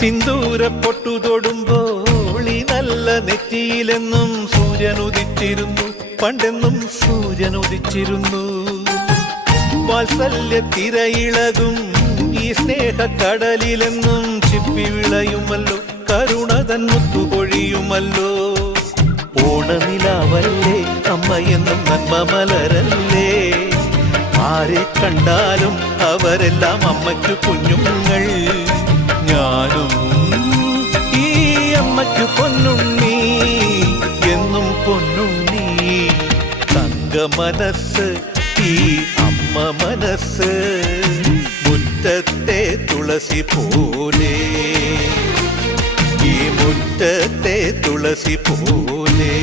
സിന്ദൂര പൊട്ടു തൊടുമ്പോൾ ഈ നല്ല നെറ്റിയിലെന്നും സൂര്യൻ ഉദിച്ചിരുന്നു, പണ്ടെന്നും സൂര്യൻ ഉദിച്ചിരുന്നു. വാത്സല്യ തിരയിളകും ഈ സ്നേഹക്കടലിലെന്നും ചിപ്പി വിളയുമല്ലോ, കരുണ തൻ മുത്തുപൊഴിയുമല്ലോ. ഓണനിലാവല്ലേ അമ്മയെന്നും നന്മ മലരല്ലേ, ആരെ കണ്ടാലും അവരെല്ലാം അമ്മയ്ക്കു കുഞ്ഞുങ്ങൾ. ഞാനും ഈ അമ്മയ്ക്കു പൊന്നുണ്ണി, എന്നും പൊന്നുണ്ണി. തങ്ക മനസ്സ് ഈ അമ്മ മനസ്സ്, മുറ്റത്തെ തുളസി പോലെ, ഈ മുറ്റത്തെ തുളസി പോലെ.